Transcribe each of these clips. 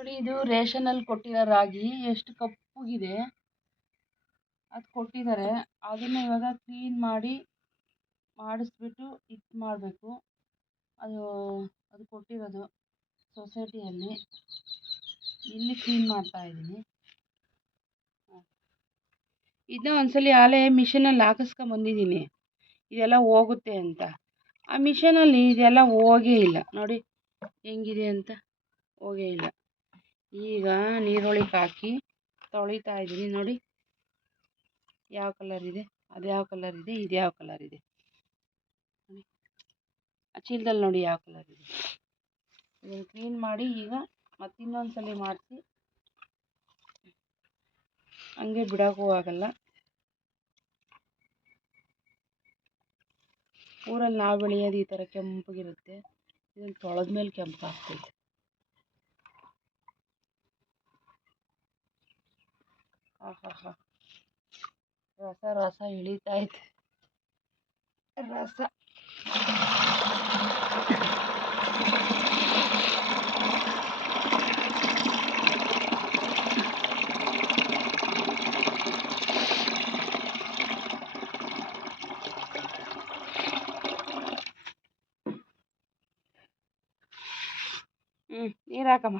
ನೋಡಿ ಇದು ರೇಷನಲ್ಲಿ ಕೊಟ್ಟಿರೋ ರಾಗಿ ಎಷ್ಟು ಕಪ್ಪಗಿದೆ. ಅದು ಕೊಟ್ಟಿದ್ದಾರೆ. ಅದನ್ನು ಇವಾಗ ಕ್ಲೀನ್ ಮಾಡಿ ಮಾಡಿಸ್ಬಿಟ್ಟು ಇದು ಮಾಡಬೇಕು. ಅದು ಅದು ಕೊಟ್ಟಿರೋದು ಸೊಸೈಟಿಯಲ್ಲಿ. ಇಲ್ಲಿ ಕ್ಲೀನ್ ಮಾಡ್ತಾ ಇದ್ದೀನಿ. ಇದನ್ನ ಒಂದ್ಸಲಿ ಆಲೆ ಮಿಷಿನಲ್ಲಿ ಹಾಕಿಸ್ಕೊಂಬಂದಿದ್ದೀನಿ ಇದೆಲ್ಲ ಹೋಗುತ್ತೆ ಅಂತ. ಆ ಮಿಷನಲ್ಲಿ ಇದೆಲ್ಲ ಹೋಗೇ ಇಲ್ಲ. ನೋಡಿ ಹೆಂಗಿದೆ ಅಂತ. ಹೋಗೇ ಇಲ್ಲ. ಈಗ ನೀರೊಳಗೆ ಹಾಕಿ ತೊಳಿತಾ ಇದ್ದೀನಿ. ನೋಡಿ, ಯಾವ ಕಲರ್ ಇದೆ? ಅದು ಯಾವ ಕಲರ್ ಇದೆ? ಇದು ಯಾವ ಕಲರ್ ಇದೆ? ಚೀಲದಲ್ಲಿ ನೋಡಿ ಯಾವ ಕಲರ್ ಇದೆ. ಇದನ್ನು ಕ್ಲೀನ್ ಮಾಡಿ ಈಗ ಮತ್ತೆ ಇನ್ನೊಂದು ಸಲ ಮಾಡಿಸಿ, ಹಂಗೆ ಬಿಡೋಕ್ಕೂ ಆಗಲ್ಲ. ಊರಲ್ಲಿ ನಾವು ಬೆಳೆಯೋದು ಈ ಥರ ಕೆಂಪಗಿರುತ್ತೆ. ಇದನ್ನು ತೊಳೆದ ಮೇಲೆ ಕೆಂಪಾಗ್ತೈತೆ. ಆಹಾಹಾ ರಸ ರಸ ಇಳಿತೈತೆ ರಸ ಹ್ಞೂ ನೀರು ಹಾಕಮ್ಮ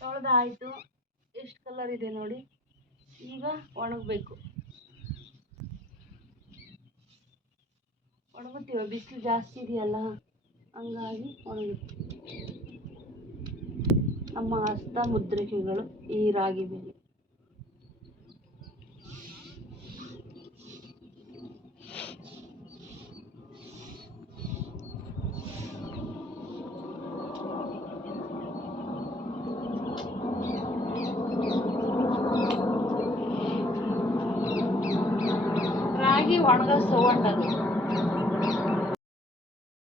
ತೊಳೆದಾಯಿತು. ಎಷ್ಟು ಕಲರ್ ಇದೆ ನೋಡಿ. ಈಗ ಒಣಗಬೇಕು. ಒಣಗುತ್ತೀವ? ಬಿಸಿಲು ಜಾಸ್ತಿ ಇದೆಯಲ್ಲ, ಹಂಗಾಗಿ ಒಣಗುತ್ತೆ. ನಮ್ಮ ಹಸ್ತ ಮುದ್ರಿಕೆಗಳು ಈ ರಾಗಿ ಮೇಲೆ 你玩那个手腕的。